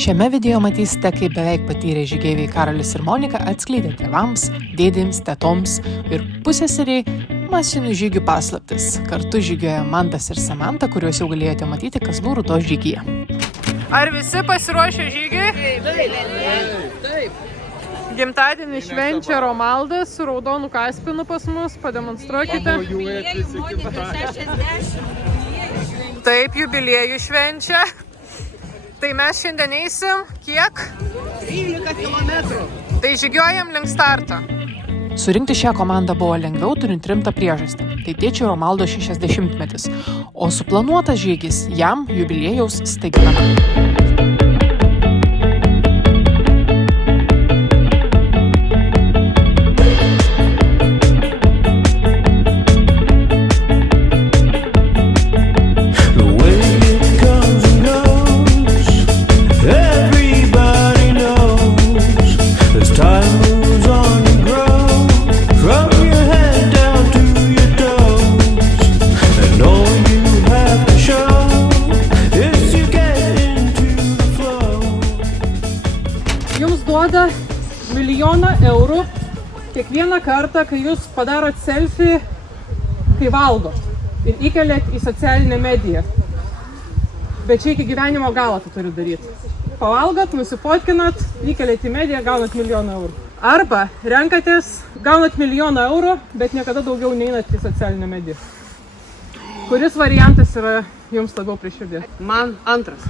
Šiame video matysite, kaip beveik patyrę žygeiviai Karolis ir Monika atskleidė tėvams, dėdėms, tetoms ir puseseriai masinių žygių paslaptis. Kartu žygioja Mantas ir Samanta, kuriuos jau galėjote matyti Kazlų Rūdos žygyje. Ar visi pasiruošę žygiui? Taip. Gimtadienį švenčia Romaldas su raudonu kaspinu pas mus. Pademonstruokite. Taip, jubiliejų švenčia. Tai mes šiandien eisim kiek? 13 km. Tai žygiuojam link starto. Surinkti šią komandą buvo lengviau, turint rimtą priežastį. Tai tėčio Romaldo 60-metis, o suplanuotas žygis jam jubiliejaus staigmena. Jums duoda 1 000 000 eurų kiekvieną kartą, kai jūs padarot selfie, kai valgot ir įkeliat į socialinę mediją. Bet čia iki gyvenimo galo tai turi daryti. Pavalgot, nusifotkinat, įkeliat į mediją, gaunat 1 000 000 eurų. Arba renkatės, gaunat 1 000 000 eurų, bet niekada daugiau neinat į socialinę mediją. Kuris variantas yra jums labiau prie širdies? Man antras.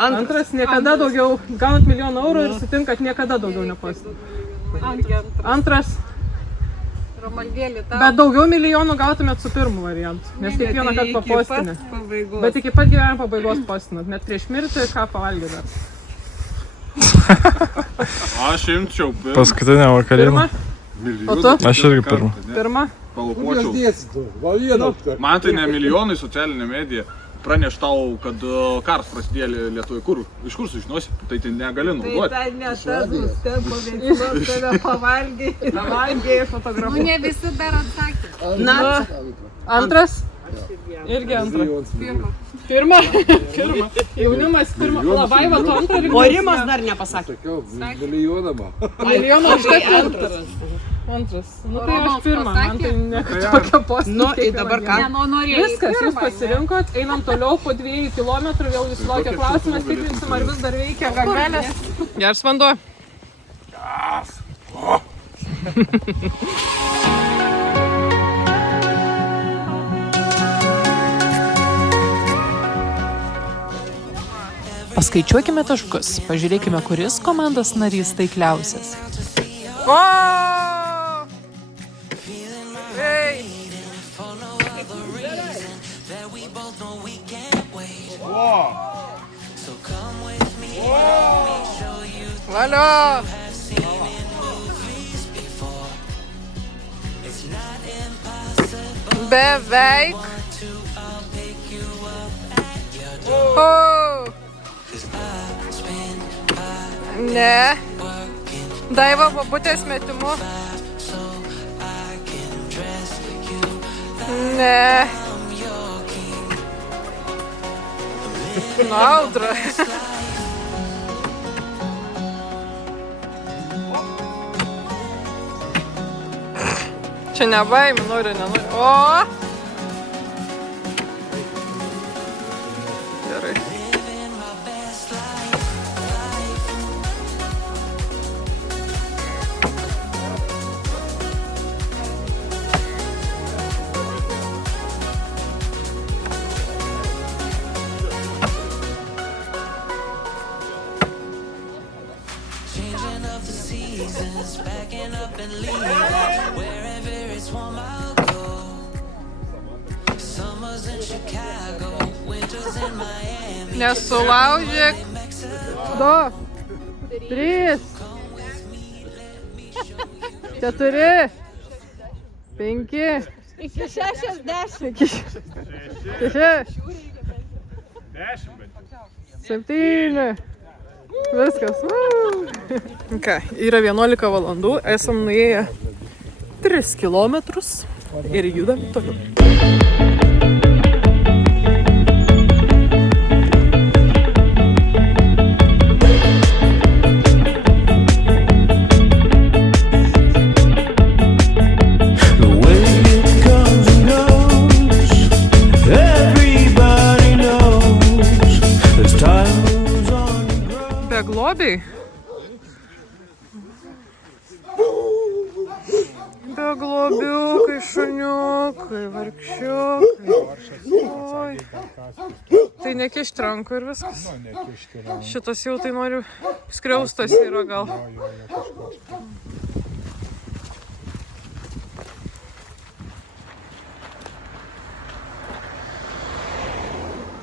Antras, niekada daugiau, gaunat 1 000 000 eurų ir sutinkat niekada daugiau nepostinti. Antras. Bet daugiau milijonų gautumėt su pirmu variantu, nes kiekvieną kartą papostinė. Bet iki pat gyvenimo pabaigos postinat, net prieš mirtį, ką pavalgė dar. Aš imčiau pirmą. Paskutinę vakarienę. O tu? Aš irgi pirmą. Pirmą? Palukočiau. Man tai ne milijonai socialinė medija. Praneš tau, kad karas prasidėjo Lietuvai. Kur? Iš kur sužinosi? Tai negali naudoti. Tai ne tas nustebo, veiklos tave pavalgiai, fotografuoji. Ne visi dar atsakė. Antras? Irgi antras. Pirma. Jaunimas pirma. Labai va to antrą rinką. O Rimas dar nepasakė. Milijoną užtekti antras. Nu tai aš pirmą, man tai tokia postinė. Nu, ir dabar ką? Viskas, jūs pasirinkot, einam toliau po 2 kilometrų, vėl jūs laukia klausimas, tikrinsim, ar vis dar veikia gangelės. Gers vanduo. Paskaičiuokime taškus, pažiūrėkime, kuris komandos narys taikliausias. Valio! Beveik. Ne. Daiva bobutės metimu. Ne. Audra. Čia nebaimė, nori, nenori. O! Gerai. Nesulaužyk. 2, 3, 4, 5, Iki 60. 6, 7. Viskas. Okay, yra 11 valandų, esam nuėję 3 kilometrus ir judam toliau. Beglobiai. Beglobiukai, šuniukai, vargšiukai. Oi. Tai nekišti rankų ir viskas. Šitas jau tai noriu skriaustas yra gal.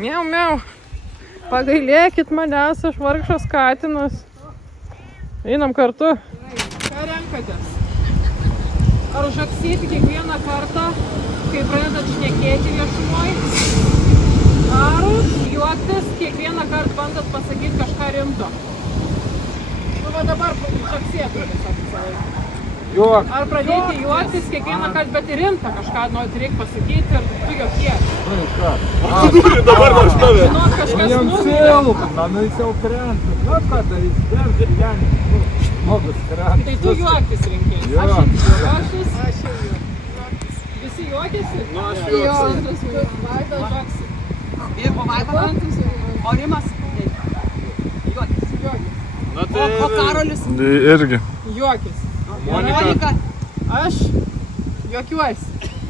Miau, miau. Pagailėkit manęs, aš vargšas katinas. Einam kartu. Ką renkatės? Ar žaksyti kiekvieną kartą, kai pradedat šnekėti viešumoj? Ar juoktis kiekvieną kartą bandot pasakyti kažką rimto? Nu va dabar žaksėtų tiesiog visą laiką. Ar pradėti juoktis kiekvieną kartą, bet ir rimtą kažką reikia pasakyti ir tu jokies? Dabar dar štovė. Žinot, kažkas numirė. Nu jis jau krenta. Nu ką darys? Žmogus krenta. Tai tu juoktis renkės. Jo. Aš jau juoktis. Visi juokėsi? Nu, aš juoksiu. Vaidas žaksi. Ir po Vaido. O Rimas? Juokis. Na tai... O Karolis? Irgi. Juokis. Monika? Aš juokiuosi.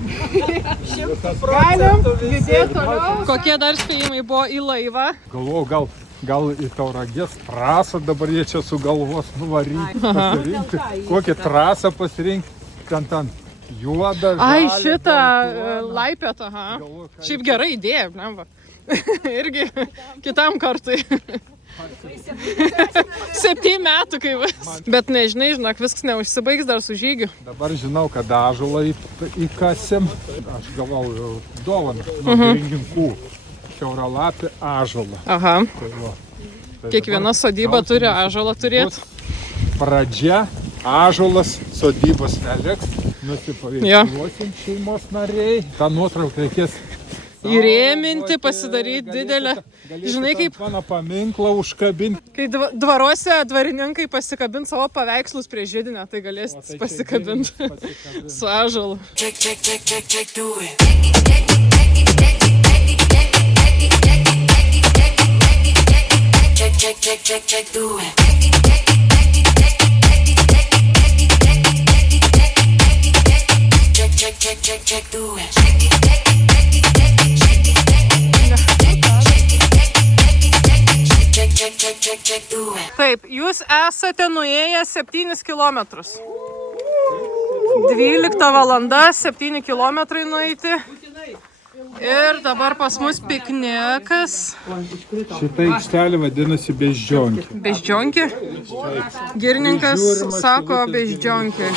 Galim judėti toliau. Kokie dar spėjimai buvo į laivą? Galvojau, gal į Tauragės trasą dabar jie čia sugalvos nuvaryti, pasirinkti. Kokią trasą pasirinkti, ten juodą, žalią. Ai, šitą laipėt, aha. Šiaip gerai idėja, blemba. Irgi kitam kartui. 7 metų kai vis. Bet nežinai, žinok, viskas neužsibaigs dar su žygiu. Dabar žinau, kad ąžuolą įkasim. Aš gavau dovaną nuo Girinkų. Kiauralapį ąžuolą. Aha. Tai va. Kiekviena sodyba turi ąžuolą turėti. Pradžia, ąžuolas, sodybos neliks. Nusipaveiksluosim šeimos nariai. Ta nuotrauka reikės įrėminti, pasidaryti didelę. Žinai, kaip mano paminklą užkabinti. Kai dvaruose dvarininkai pasikabint savo paveikslus prie židinio, tai galėsit pasikabinti su ąžuolu. Taip, jūs esate nuėję 7 kilometrus. 12 valanda, 7 kilometrai nueiti. Ir dabar pas mus piknikas. Šitą aikštelę vadinasi Beždžionkė. Beždžionkė? Girininkas sako Beždžionkė.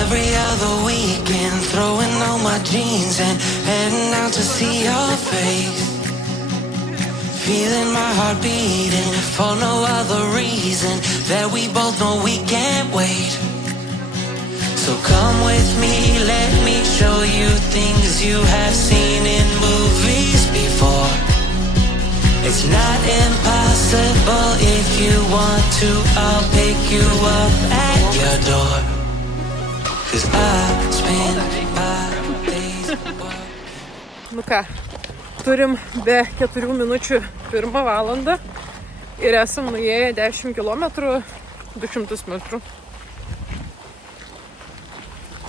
Every other weekend, throwing on my jeans and heading out to see your face. Feeling my heart beating for no other reason that we both know we can't wait. So come with me, let me show you things you have seen in movies before. It's not impossible if you want to, I'll pick you up at your door. 'Cause I spend my days working. Nu ką, turim be 4 minučių 1 valandą ir esam nuėję 10 km, 200 metrų.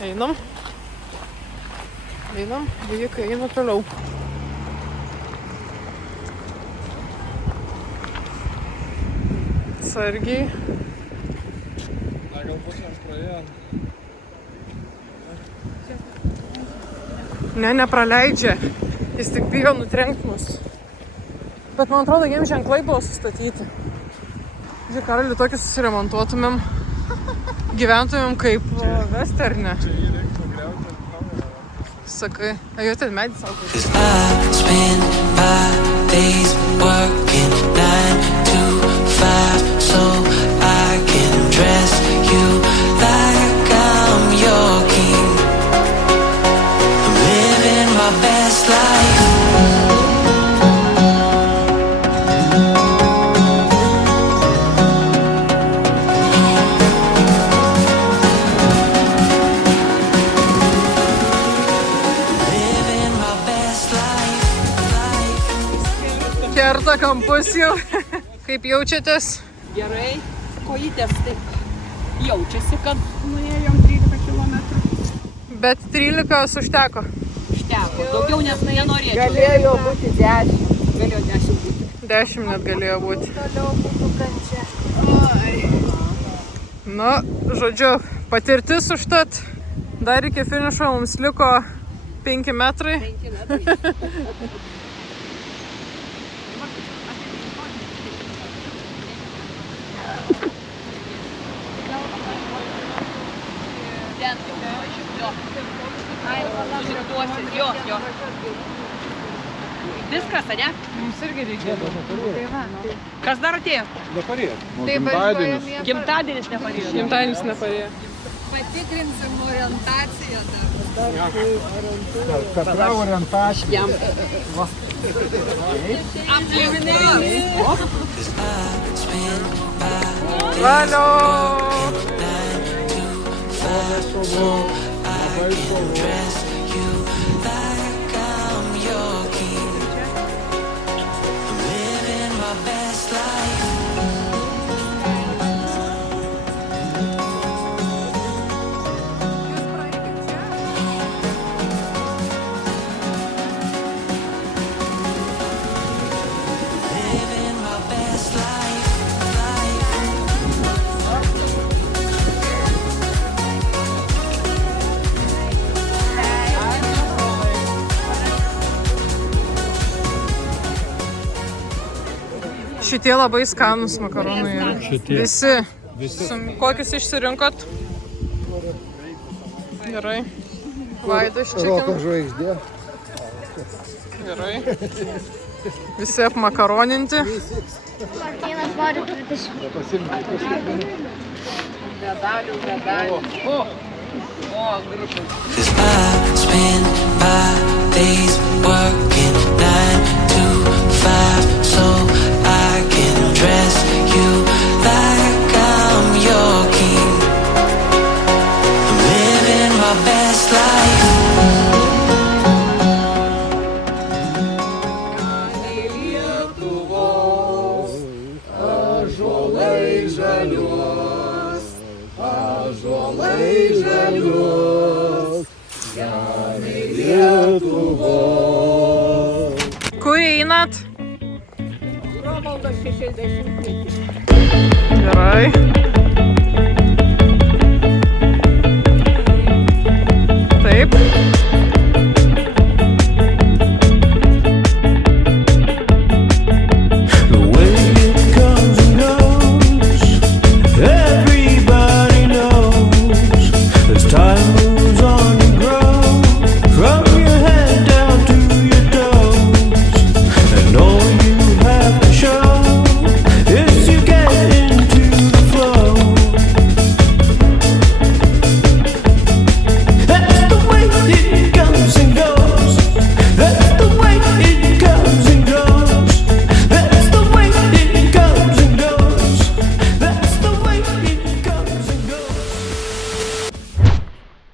Einam. Einam, vykai eina toliau. Sargiai. Galbūt mes praėjom. Ne, nepraleidžia. Jis tik bijo nutrenkti mus. Bet man atrodo, jiems ženklai buvo sustatyti. Žiūrėk, Karoli, tokį susiremontuotumėm. Gyventumėm kaip westerne. Sakai, ajo, ten medis saugo. 'Cause I spend my days working 9 to 5 so I can dress you like I'm your king. I'm living my best life. kerta kampus jau. Kaip jaučiatės? Gerai, kojytės taip jaučiasi, kad nuėjom 13 km. Bet 13 užteko. Užteko, daugiau nes nenorėčiau. Galėjo būti 10. Galėjo 10 būti. 10 net galėjo būti. Toliau būtų kančia. Nu, žodžiu, patirtis užtat. Dar iki finišo mums liko 5 metrai. 5 metrai. Jo. Viskas, ane? Mums irgi reikia. Kas dar atėjo? Neparėjo. Gimtadienis neparėjo. Gimtadienis neparėjo. Patikrinsim orientaciją dar. Katra orientacija. Valio! Šitie labai skanus makaronai yra. Šitie. Visi. Kokius išsirinkot? Gerai. Vaidas čiakin. Žvaigždė. Gerai. Visi apmakaroninti. Martynas nori 30. Medalių. O, grupė. 'Cause I spend my days working 9 to 5 so I can dress you like I'm your king. I'm living my best life. Kur einat? Romaldas 60. Gerai. Taip.